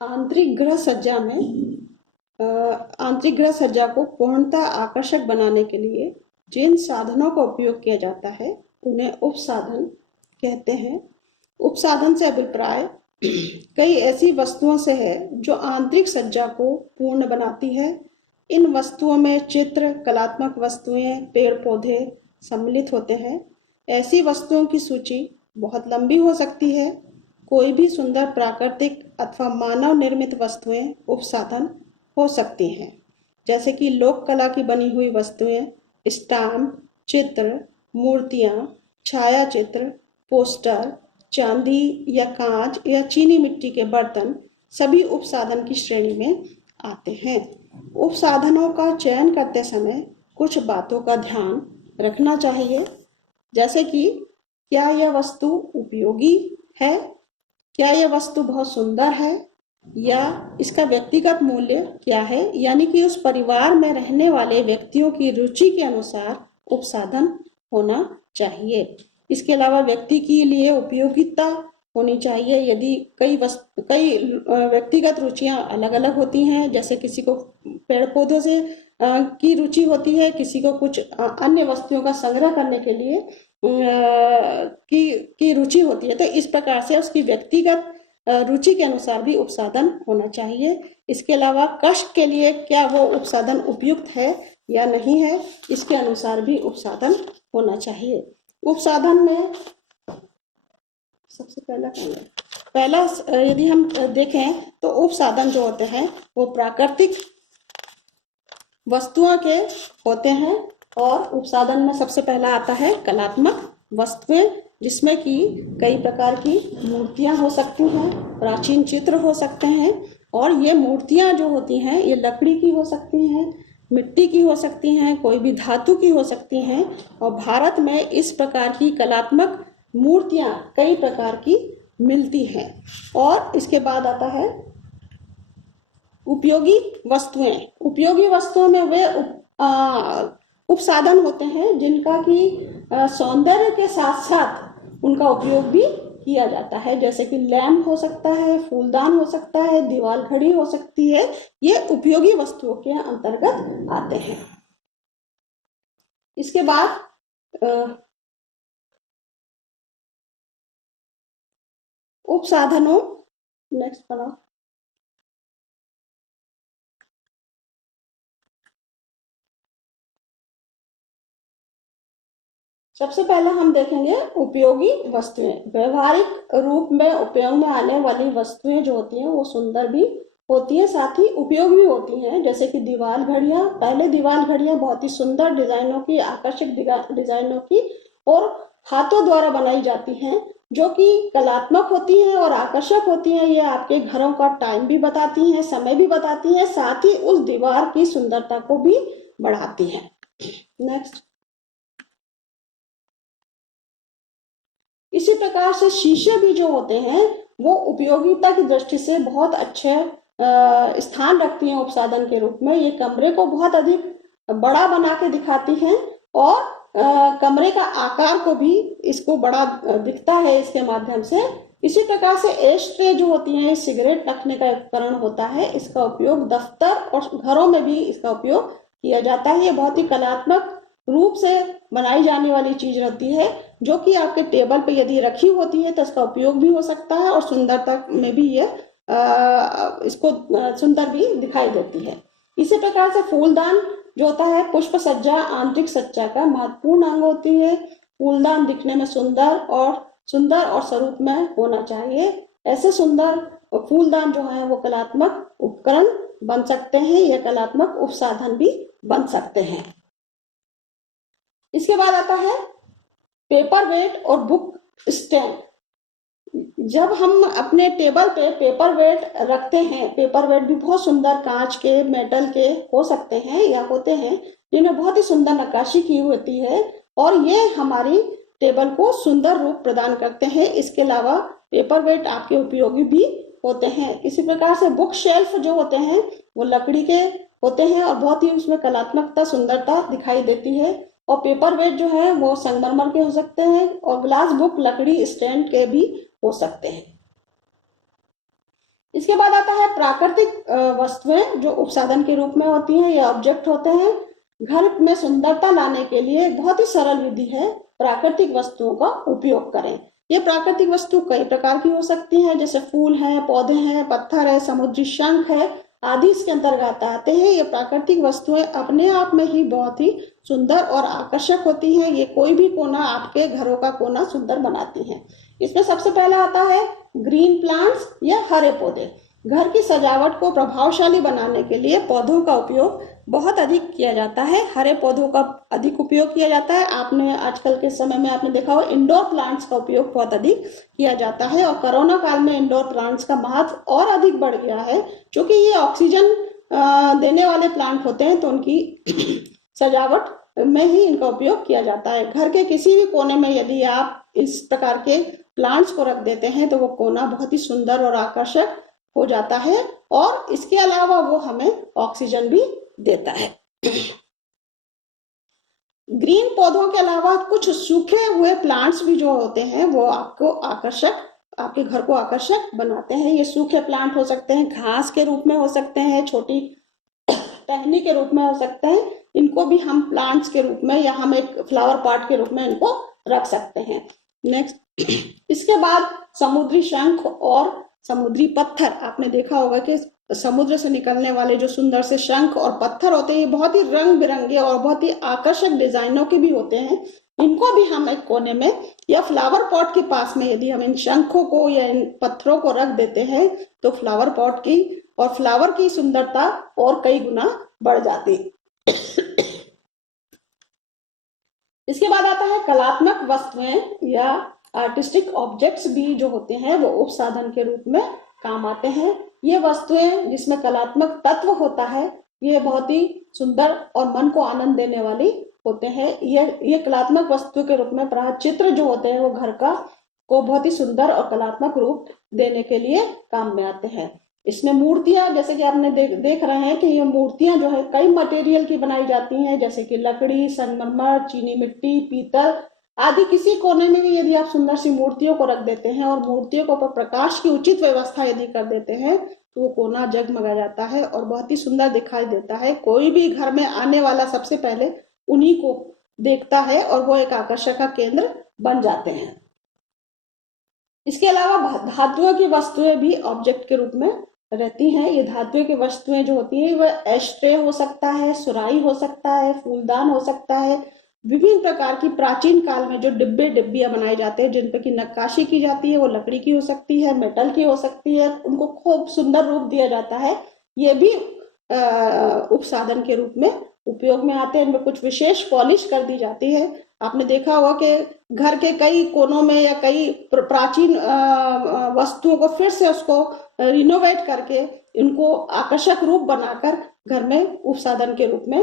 आंतरिक गृह सज्जा में आंतरिक गृह सज्जा को पूर्णतः आकर्षक बनाने के लिए जिन साधनों का उपयोग किया जाता है उन्हें उपसाधन कहते हैं। उपसाधन से अभिप्राय कई ऐसी वस्तुओं से है जो आंतरिक सज्जा को पूर्ण बनाती है। इन वस्तुओं में चित्र, कलात्मक वस्तुएं, पेड़ पौधे सम्मिलित होते हैं। ऐसी वस्तुओं की सूची बहुत लंबी हो सकती है। कोई भी सुंदर प्राकृतिक अथवा मानव निर्मित वस्तुएं उपसाधन हो सकती हैं, जैसे कि लोक कला की बनी हुई वस्तुएं, स्टाम्प, चित्र, मूर्तियां, छाया चित्र, पोस्टर, चांदी या कांच या चीनी मिट्टी के बर्तन सभी उपसाधन की श्रेणी में आते हैं। उपसाधनों का चयन करते समय कुछ बातों का ध्यान रखना चाहिए, जैसे कि क्या यह वस्तु उपयोगी है, क्या यह वस्तु बहुत सुंदर है, या इसका व्यक्तिगत मूल्य क्या है, यानी कि उस परिवार में रहने वाले व्यक्तियों की रुचि के अनुसार उपसाधन होना चाहिए। इसके अलावा व्यक्ति के लिए उपयोगिता होनी चाहिए। यदि कई व्यक्तिगत रुचियां अलग अलग होती हैं, जैसे किसी को पेड़ पौधों से की रुचि होती है, किसी को कुछ अन्य वस्तुओं का संग्रह करने के लिए की रुचि होती है, तो इस प्रकार से उसकी व्यक्तिगत रुचि के अनुसार भी उपसाधन होना चाहिए। इसके अलावा कष्ट के लिए क्या वो उपसाधन उपयुक्त है या नहीं है, इसके अनुसार भी उपसाधन होना चाहिए। उपसाधन में सबसे पहला यदि हम देखें तो उपसाधन जो होते हैं वो प्राकृतिक वस्तुओं के होते हैं। और उपसाधन में सबसे पहला आता है कलात्मक वस्तुएं, जिसमें कि कई प्रकार की मूर्तियां हो सकती हैं, प्राचीन चित्र हो सकते हैं। और ये मूर्तियां जो होती हैं ये लकड़ी की हो सकती हैं, मिट्टी की हो सकती हैं, कोई भी धातु की हो सकती हैं। और भारत में इस प्रकार की कलात्मक मूर्तियां कई प्रकार की मिलती हैं। और इसके बाद आता है उपयोगी वस्तुएं। उपयोगी वस्तुओं में वे उपसाधन होते हैं जिनका कि सौंदर्य के साथ साथ उनका उपयोग भी किया जाता है, जैसे कि लैंप हो सकता है, फूलदान हो सकता है, दीवार घड़ी हो सकती है। ये उपयोगी वस्तुओं के अंतर्गत आते हैं। इसके बाद उपसाधनों नेक्स्ट बनाओ। सबसे पहले हम देखेंगे उपयोगी वस्तुएं। व्यवहारिक रूप में उपयोग में आने वाली वस्तुएं जो होती हैं वो सुंदर भी होती है, साथ ही उपयोग भी होती हैं, जैसे कि दीवार घड़ियां। पहले दीवार घड़ियां बहुत ही सुंदर डिजाइनों की, आकर्षक डिजाइनों की और हाथों द्वारा बनाई जाती हैं, जो कि कलात्मक होती हैं और आकर्षक होती हैं। ये आपके घरों का टाइम भी बताती हैं, समय भी बताती हैं, साथ ही उस दीवार की सुंदरता को भी बढ़ाती हैं। नेक्स्ट, इसी प्रकार से शीशे भी जो होते हैं वो उपयोगिता की दृष्टि से बहुत अच्छे स्थान रखती हैं उपसाधन के रूप में। ये कमरे को बहुत अधिक बड़ा बना के दिखाती हैं और कमरे का आकार को भी इसको बड़ा दिखता है इसके माध्यम से। इसी प्रकार से एश ट्रे जो होती हैं, सिगरेट रखने का उपकरण होता है, इसका उपयोग दफ्तर और घरों में भी इसका उपयोग किया जाता है। ये बहुत ही कलात्मक रूप से बनाई जाने वाली चीज रहती है, जो कि आपके टेबल पे यदि रखी होती है तो इसका उपयोग भी हो सकता है और सुंदरता में भी ये इसको सुंदर भी दिखाई देती है। इसी प्रकार से फूलदान जो होता है पुष्प सज्जा आंतरिक सज्जा का महत्वपूर्ण अंग होती है। फूलदान दिखने में सुंदर और स्वरूप में होना चाहिए। ऐसे सुंदर फूलदान जो है वो कलात्मक उपकरण बन सकते हैं, यह कलात्मक उपसाधन भी बन सकते हैं। इसके बाद आता है पेपर वेट और बुक स्टैंड। जब हम अपने टेबल पे पेपर वेट रखते हैं, पेपर वेट भी बहुत सुंदर कांच के, मेटल के हो सकते हैं या होते हैं, जिनमें बहुत ही सुंदर नक्काशी की होती है और ये हमारी टेबल को सुंदर रूप प्रदान करते हैं। इसके अलावा पेपर वेट आपके उपयोगी भी होते हैं। इसी प्रकार से बुक शेल्फ जो होते हैं वो लकड़ी के होते हैं और बहुत ही उसमें कलात्मकता, सुंदरता दिखाई देती है। और पेपर वेट जो है वो संगमरमर के हो सकते हैं और ग्लास बुक लकड़ी स्टैंड के भी हो सकते हैं। इसके बाद आता है प्राकृतिक वस्तुएं जो उपसाधन के रूप में होती हैं, ये ऑब्जेक्ट होते हैं। घर में सुंदरता लाने के लिए एक बहुत ही सरल विधि है, प्राकृतिक वस्तुओं का उपयोग करें। ये प्राकृतिक वस्तु कई प्रकार की हो सकती हैं, जैसे फूल हैं, पौधे हैं, पत्थर है, समुद्री शंख है आदि इसके अंतर्गत आते हैं। ये प्राकृतिक वस्तुएं अपने आप में ही बहुत ही सुंदर और आकर्षक होती हैं। ये कोई भी कोना, आपके घरों का कोना सुंदर बनाती हैं। इसमें सबसे पहला आता है ग्रीन प्लांट्स या हरे पौधे। घर की सजावट को प्रभावशाली बनाने के लिए पौधों का उपयोग बहुत अधिक किया जाता है। हरे पौधों का अधिक उपयोग किया जाता है। आपने आजकल के समय में आपने देखा हो इंडोर प्लांट्स का उपयोग बहुत अधिक किया जाता है, और कोरोना काल में इंडोर प्लांट्स का महत्व और अधिक बढ़ गया है, क्योंकि ये ऑक्सीजन देने वाले प्लांट होते हैं, तो उनकी सजावट में ही इनका उपयोग किया जाता है। घर के किसी भी कोने में यदि आप इस प्रकार के प्लांट्स को रख देते हैं तो वो कोना बहुत ही सुंदर और आकर्षक हो जाता है, और इसके अलावा वो हमें ऑक्सीजन भी देता है। ग्रीन पौधों के अलावा कुछ सूखे हुए प्लांट्स भी जो होते हैं वो आपके घर को आकर्षक बनाते हैं। ये सूखे प्लांट हो सकते हैं, घास के रूप में हो सकते हैं, छोटी टहनी के रूप में हो सकते हैं। इनको भी हम प्लांट्स के रूप में या हम एक फ्लावर पॉट के रूप में इनको रख सकते हैं। नेक्स्ट, इसके बाद समुद्री शंख और समुद्री पत्थर। आपने देखा होगा कि समुद्र से निकलने वाले जो सुंदर से शंख और पत्थर होते हैं, ये बहुत ही रंग बिरंगे और बहुत ही आकर्षक डिजाइनों के भी होते हैं। इनको भी हम एक कोने में या फ्लावर पॉट के पास में यदि हम इन शंखों को या इन पत्थरों को रख देते हैं तो फ्लावर पॉट की और फ्लावर की सुंदरता और कई गुना बढ़ जाती। इसके बाद आता है कलात्मक वस्तुएं या आर्टिस्टिक ऑब्जेक्ट्स भी जो होते हैं वो उपसाधन के रूप में काम आते हैं। ये वस्तुएं जिसमें कलात्मक तत्व होता है, ये बहुत ही सुंदर और मन को आनंद देने वाली होते हैं। ये कलात्मक वस्तु के रूप में प्राय चित्र जो होते हैं वो घर को बहुत ही सुंदर और कलात्मक रूप देने के लिए काम में आते हैं। इसमें मूर्तियां, जैसे कि आपने देख रहे हैं कि ये मूर्तियां जो है कई मटेरियल की बनाई जाती हैं, जैसे कि लकड़ी, संगमरमर, चीनी मिट्टी, पीतल आदि। किसी कोने में भी यदि आप सुंदर सी मूर्तियों को रख देते हैं और मूर्तियों को प्रकाश की उचित व्यवस्था यदि कर देते हैं तो वो कोना जगमगा जाता है और बहुत ही सुंदर दिखाई देता है। कोई भी घर में आने वाला सबसे पहले उन्हीं को देखता है और वो एक आकर्षण का केंद्र बन जाते हैं। इसके अलावा धातुओं की वस्तुएं भी ऑब्जेक्ट के रूप में रहती हैं। ये धातुओं की वस्तुएं जो होती है वह एस्ट्रे हो सकता है, सुराही हो सकता है, फूलदान हो सकता है। विभिन्न प्रकार की प्राचीन काल में जो डिब्बियां बनाए जाते हैं जिन पर की नक्काशी की जाती है, वो लकड़ी की हो सकती है, मेटल की हो सकती है, उनको खूब सुंदर रूप दिया जाता है। ये भी उपसाधन के रूप में उपयोग में आते हैं। इनमें कुछ विशेष पॉलिश कर दी जाती है। आपने देखा होगा कि घर के कई कोनों में या कई प्राचीन वस्तुओं को फिर से उसको रिनोवेट करके इनको आकर्षक रूप बनाकर घर में उपसाधन के रूप में